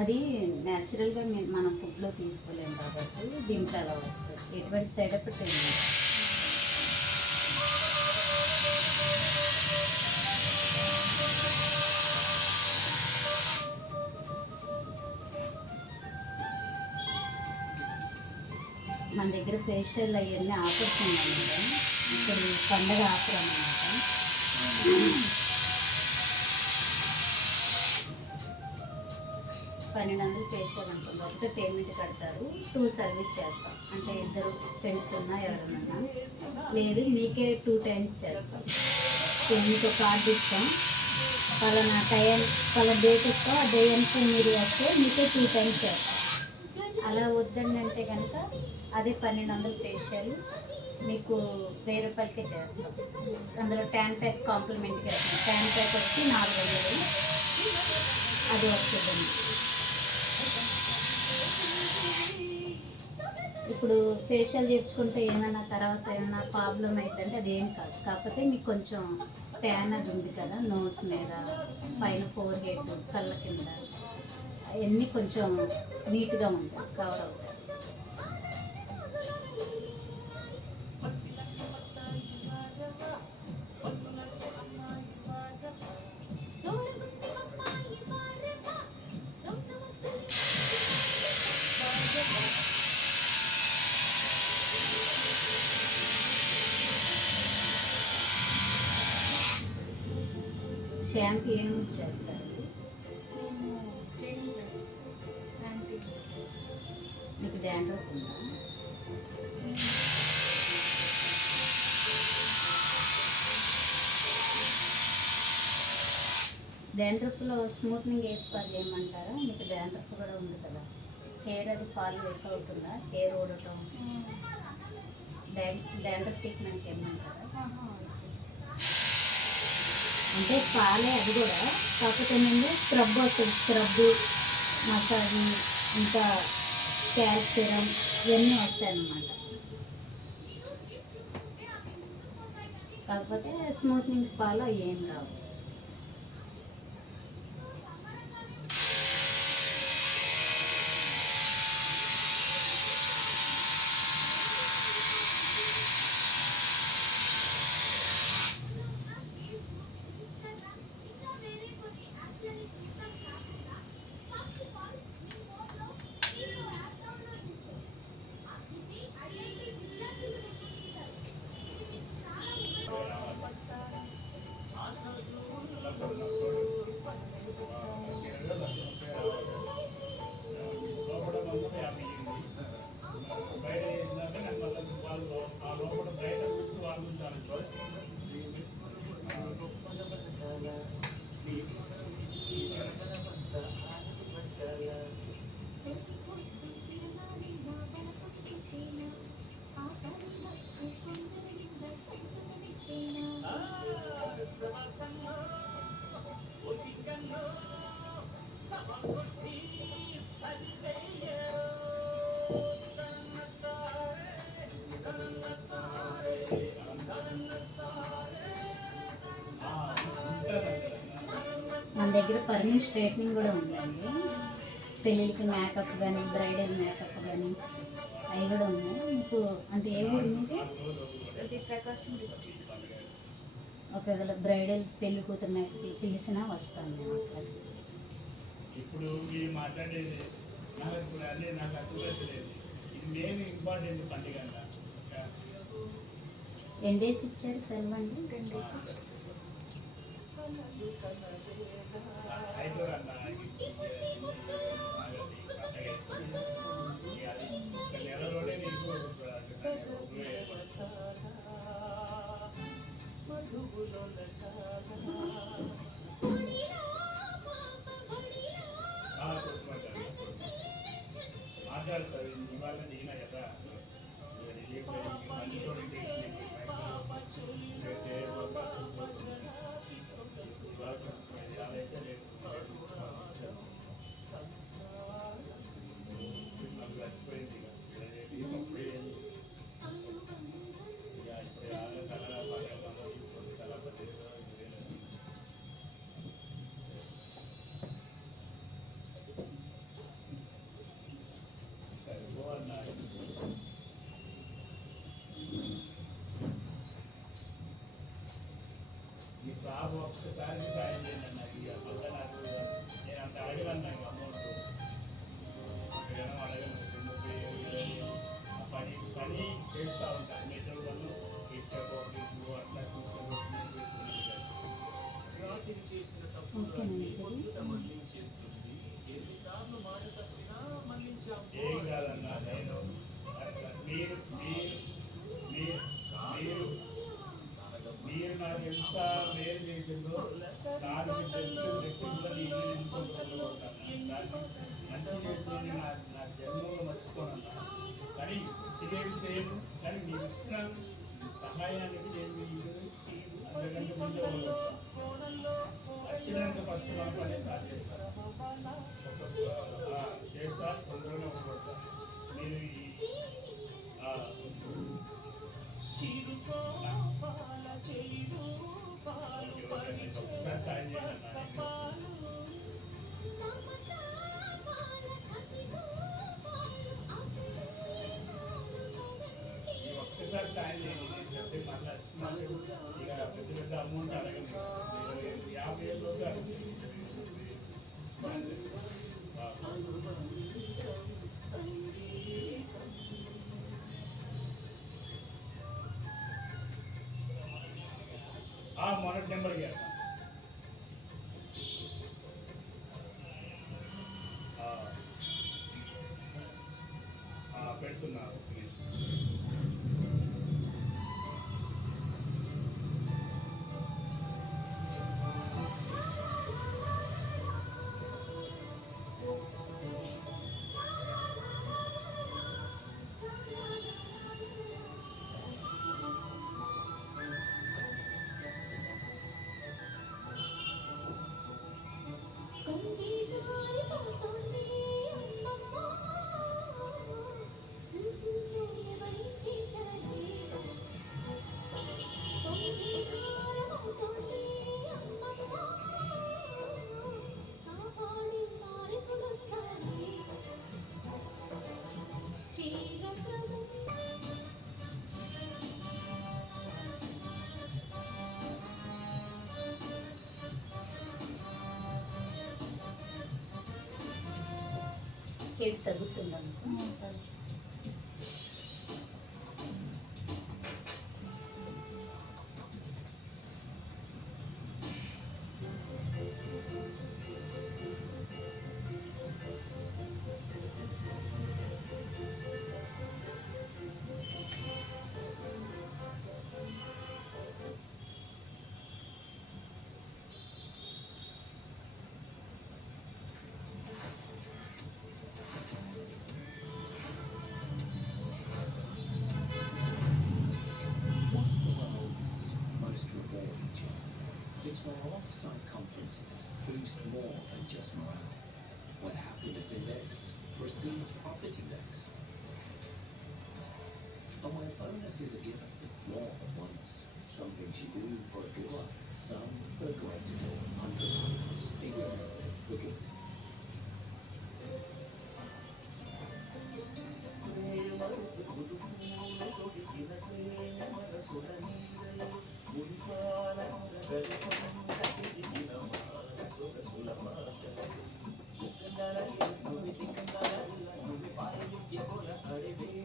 అది న్యాచురల్గా మనం ఫుడ్లో తీసుకోలేము కాబట్టి దీంట్లో అలా వస్తుంది. ఎటువంటి సైడ్ ఎఫెక్ట్ లేదు. మన దగ్గర ఫేషియల్ అవన్నీ ఆఫర్స్ ఉన్నాయి మేడం. ఇప్పుడు పండగ ఆఫర్ అన్నమాట. 1200 ఫేషియల్ ఉంటుంది. ఒకటే పేమెంట్ కడతారు, 2 సర్వీస్ చేస్తాం. అంటే ఇద్దరు ఫ్రెండ్స్ ఉన్నా ఎవరైనా లేదు మీకే 2 టైమ్స్ చేస్తాం. మీకు కార్డు ఇస్తాం, పలానా టైం పలానా డేట్ ఇస్తాం, ఆ డేట్కి మీరు వస్తే మీకే 2 టైమ్స్ చేస్తాం. అలా వద్దండి అంటే కనుక అదే 1200 ఫేషియల్ మీకు 1000 రూపాయలకే చేస్తాం. అందులో ట్యాన్ ప్యాక్ కాంప్లిమెంట్గా వేస్తాం. ట్యాన్ ప్యాక్ వచ్చి 400 అది వస్తుందండి. ఇప్పుడు ఫేషియల్ చేయించుకుంటే ఏమైనా తర్వాత ఏమైనా ప్రాబ్లం అవుతుందంటే అది ఏం కాదు. కాకపోతే మీకు కొంచెం ట్యాన్ అది ఉంది కదా నోస్ మీద, పైన ఫోర్ హెడ్, కళ్ళ కింద అవన్నీ కొంచెం నీట్గా ఉంటాయి, కవర్ అవుతాయి. షాంపూ ఏం యూజ్ చేస్తారు? మీకు డాండ్రఫ్ ఉందా? డాండ్రఫ్లో స్మూత్నింగ్ వేసుకో చేయమంటారా? మీకు డాండ్రఫ్ కూడా ఉంది కదా, హెయిర్ అది ఫాల్ ఎక్కువ అవుతుందా, హెయిర్ ఊడటం, డాండ్రఫ్ ట్రీట్మెంట్ చేయమంటారా? అంటే పాలే అది కూడా, కాకపోతే ఏంటంటే స్క్రబ్ వస్తుంది. స్క్రబ్, మసాజ్, ఇంకా స్కాల్ప్ సిరమ్ ఇవన్నీ వస్తాయన్నమాట. కాకపోతే స్మూత్నింగ్ స్పాలో ఏం రావు. మన దగ్గర పర్మనెంట్ స్ట్రైట్నింగ్ కూడా ఉందండి. పెళ్ళిళ్ళకి మేకప్ కానీ, బ్రైడల్ మేకప్ కానీ అవి కూడా ఉన్నాయి. మీకు అంటే ఏ ఊరు మీది? అది ప్రకాశం డిస్ట్రిక్ట్. ఒకవేళ బ్రైడల్ పెళ్లి కూతురు మేకప్ పిలిచినా వస్తాను నేను అక్కడ. ఇప్పుడు మీరు మాట్లాడేది నాకు ఇప్పుడు అన్నీ నాకు అర్థమవుతలేదు. ఇది మెయిన్ ఇంపార్టెంట్ పండుగ అంట. ఎన్ని డేస్ ఇచ్చారు సెలవు అండి? 10 days. నెలలోనే నీకు మాట్లాడతారు. ఇవాళ నేనా కదా మంచి ఈ స్టాఫ్ ఒక్కసారి సాయం చేయండి అన్న ఇక మళ్ళీ నాకు నేను అంత అడగలన్నా ఇక అమౌంట్ అంతగానో అడగను 30,000 ఆ పని చేస్తూ ఉంటాను మెట్రో వాళ్ళు ఇచ్చకపోతే అట్లా రాత్రి చేసిన తప్పులన్నీ పొద్దుట మళ్ళించేస్తుంది. ఎన్నిసార్లు మాట తప్పినా మళ్ళించాం. ఏం కాదన్నా నేను అట్లా మీరు మీరు మీరు మీరు మీరు నాకు ఎంత మేలు చేసిందో దానికి తెలిసి వ్యక్తుల్లో ఇల్లు నిలుచుకుంటాను దాన్ని మంచి చేసి నా జన్మలో మర్చిపోనన్నా కానీ ఇదేం చేయను కానీ మీరు ఇచ్చిన సహాయానికి నేను మీకు అంతకంటే ముందే వచ్చినంత ఫస్ట్ మన పని స్టార్ట్ చేస్తాను చేస్తా తొందరగా కొడతా మీరు ఒకసారి సాయం చేయండి ఒక్కసారి సాయం చేయండి నేను చెప్తే మళ్ళీ వచ్చినాక ఇక పెద్ద పెద్ద అమౌంట్ అడగండి 50,000 అడుగుతుంది మొదటి నెంబర్కి పెడుతున్నా ఏడు తగ్గుతుందనుకో It's where offsite conferences boost more than just morale. When happiness index precedes profit index. And where bonuses are given more than once. Some things you do for a good life, some for a greater good. 100 pounds, ignorantly for good. నువ్వు